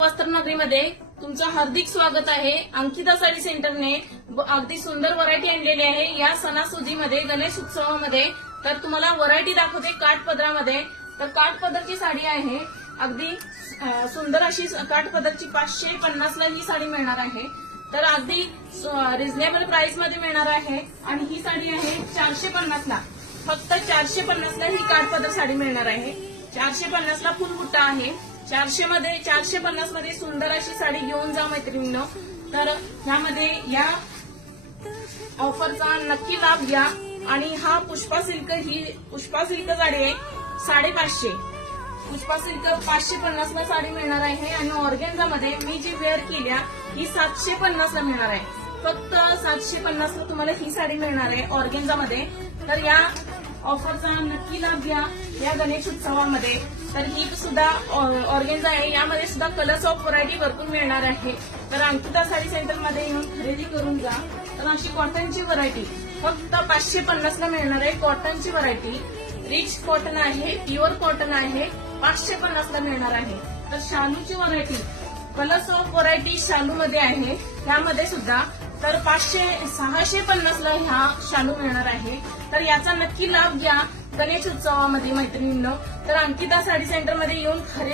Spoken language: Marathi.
वस्त्रनगरीमध्ये तुमचं हार्दिक स्वागत आहे। अंकिता साडी सेंटरने अगदी सुंदर व्हरायटी आणलेली आहे या सणासुदीमध्ये, गणेश उत्सवामध्ये। तर तुम्हाला व्हरायटी दाखवते काठपदरामध्ये। तर काठपदरची साडी आहे, अगदी सुंदर अशी काठपदरची 550 ला ही साडी मिळणार आहे। तर अगदी रिझनेबल प्राइस मध्ये मिळणार आहे आणि ही साडी आहे 450 ला, फक्त 450 ला ही काठपदर साडी मिळणार आहे। 450 ला फुल बुट्टा आहे। 450 मध्ये सुंदर अशी साडी घेऊन जा मैत्रिणींनो। तर ह्यामध्ये या ऑफरचा नक्की लाभ घ्या। आणि हा पुष्पा सिल्क, ही पुष्पा सिल्क साडी आहे 550। पुष्पा सिल्क 550 ला साडी मिळणार आहे आणि ऑर्गेन्झा मध्ये मी जी वेअर केल्या ही 750 ला मिळणार आहे। फक्त 750 ला तुम्हाला ही साडी मिळणार आहे ऑर्गेन्झा मध्ये। तर या ऑफरचा नक्की लाभ घ्या या गणेश उत्सवामध्ये। तर ही सुद्धा ऑर्गेन्झा आहे, यामध्ये सुद्धा कलर्स ऑफ व्हरायटी भरपूर मिळणार आहे। तर अंकिता साडी सेंटर मध्ये येऊन खरेदी करून जा। तर अशी कॉटनची व्हरायटी फक्त 550 ला मिळणार आहे। कॉटनची व्हरायटी रिच कॉटन आहे, प्युअर कॉटन आहे, 550 ला मिळणार आहे। तर शालूची व्हरायटी, कलर्स ऑफ व्हरायटी शालू मध्ये आहे, यामध्ये सुद्धा तर 650 ला ह्या शालू मिळणार आहे। तर याचा नक्की लाभ घ्या गणेश उत्सवामध्ये मैत्रिणींनो। तर अंकिता साडी सेंटर मध्ये येऊन खरेदी